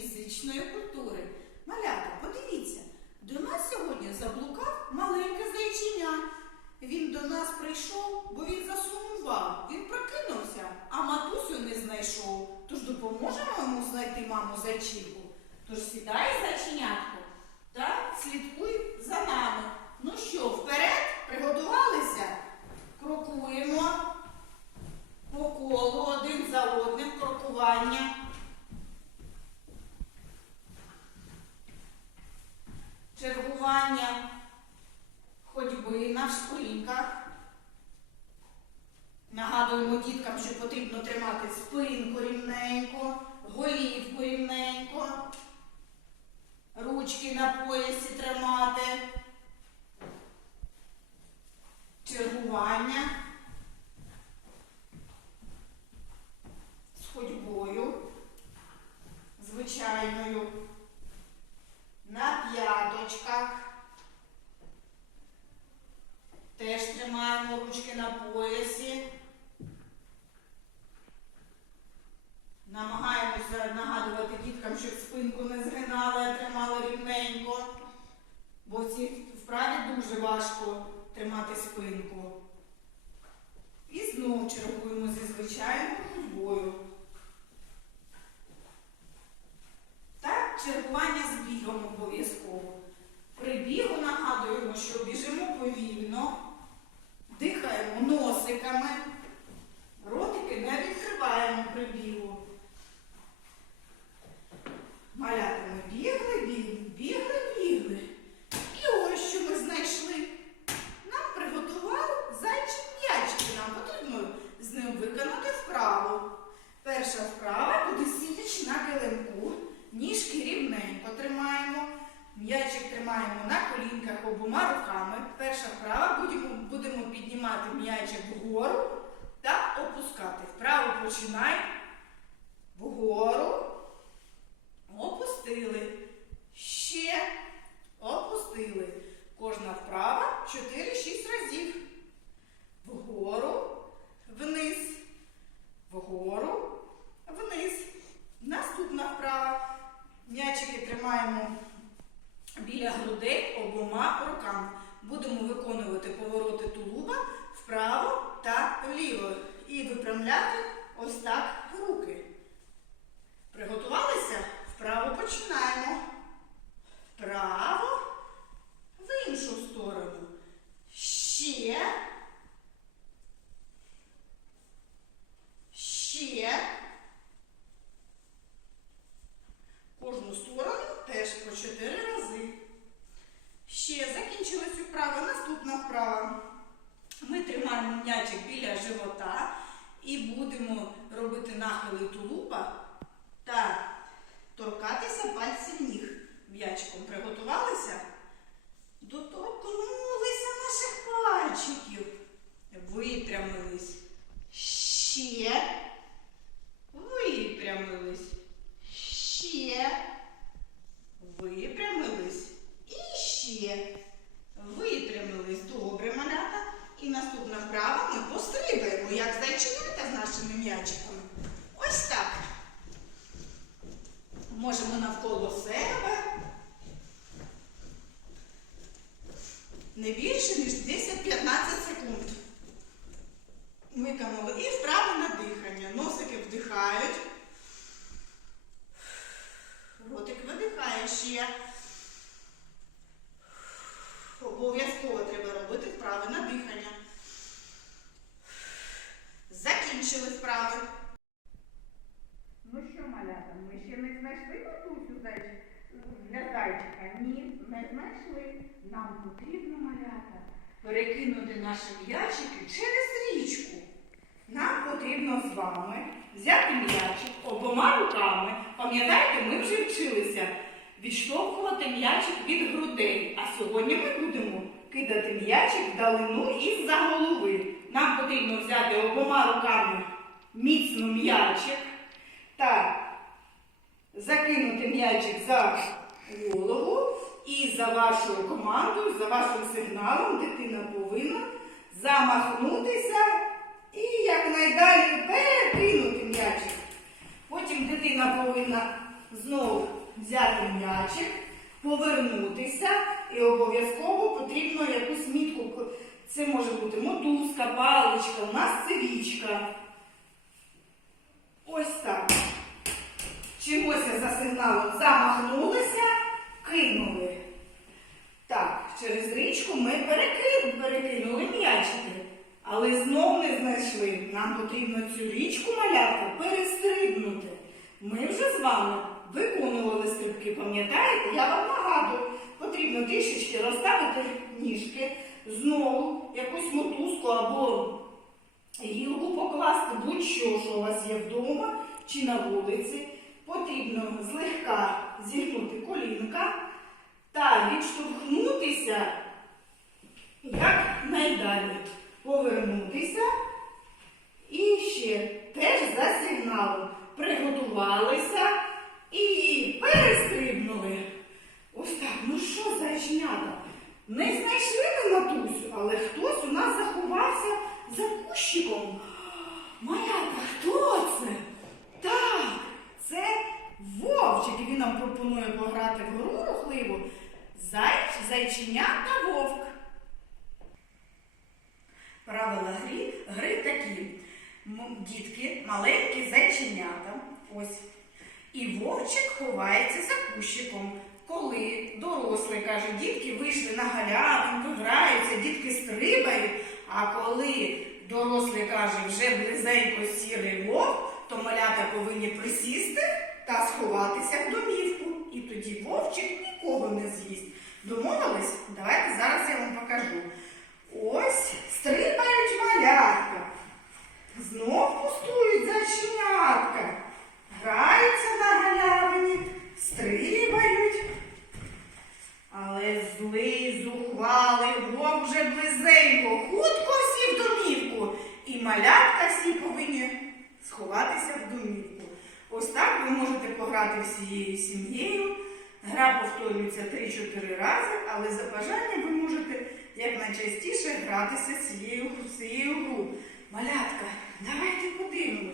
фізичної культури. Малята, подивіться, до нас сьогодні заблукав маленьке зайчиня. Він до нас прийшов, бо він засумував. Він прокинувся, а матусю не знайшов. Тож допоможемо йому знайти маму зайчинку. Тож сідай, зайченятко, та слідкуй за нами. Ну що, вперед? Приготувалися? Крокуємо по колу один за одним крокування. Чергування ходьби на шпиньках. Нагадуємо діткам, що потрібно тримати спинку рівненько, голівку рівненько, ручки на поясі тримати. Чергування з ходьбою звичайною на п'яточках. Теж тримаємо ручки на поясі. Намагаємося нагадувати діткам, щоб спинку не згинали, а тримали рівненько. Бо в цій вправі дуже важко тримати спинку. І знову чергуємо зі звичайною ходьбою. Так, чергування з бігом обов'язково. При бігу нагадуємо, що біжимо повільно, Ну ми ще не знайшли матусю для зайчика? Ні, не знайшли. Нам потрібно, малята, перекинути наші м'ячики через річку. Нам потрібно з вами взяти м'ячик обома руками. Пам'ятаєте, ми вже вчилися відштовхувати м'ячик від грудей. А сьогодні ми будемо кидати м'ячик вдалину із-за голови. Нам потрібно взяти обома руками міцно м'ячик та закинути м'ячик за голову. І за вашою командою, за вашим сигналом, дитина повинна замахнутися і якнайдалі перекинути м'ячик. Потім дитина повинна знову взяти м'ячик, повернутися і обов'язково потрібно якусь мітку. Це може бути мотузка, паличка, у нас це. Ось так. Чимося за сигналом замахнулися, кинули. Так, через річку ми перекинули, перекинули м'ячики, але знов не знайшли. Нам потрібно цю річку малятка перестрибнути. Ми вже з вами виконували стрибки, пам'ятаєте? Я вам нагадую, потрібно трішечки розставити ніжки, знову якусь мотузку або гілку покласти, будь-що, що у вас є вдома чи на вулиці. Потрібно злегка зігнути колінка та відштовхнутися як найдалі. Повернутися і ще теж за сигналом. Приготувалися і перестрибнули. Ось так, ну що зайченята? Не знайшли ми матусю, але хтось у нас заховався за кущиком. Малята, хто це? Так, це Вовчик. І він нам пропонує пограти в гру рухливу. Зайч, зайченя та вовк. Правила гри, гри такі. Дітки, маленькі зайченята. Ось. І вовчик ховається за кущиком. Коли дорослий каже, дітки вийшли на галявинку, граються, дітки стрибають. А коли дорослий каже, вже близенько сірий вовк, то малята повинні присісти та сховатися в домівку. І тоді вовчик нікого не з'їсть. Домовились? Давайте зараз я вам покажу. Ось стрибають малятка. Знов пустують заченятка. Граються на галявині, стрибають. Але злий, зухвалий, вовк вже близенько, хутко всі в домівку. І малятка всі повинні сховатися в домівку. Ось так ви можете пограти всією сім'єю. Гра повторюється 3-4 рази, але за бажанням ви можете якнайчастіше гратися цією, цією гру. Малятка, давайте подивимося.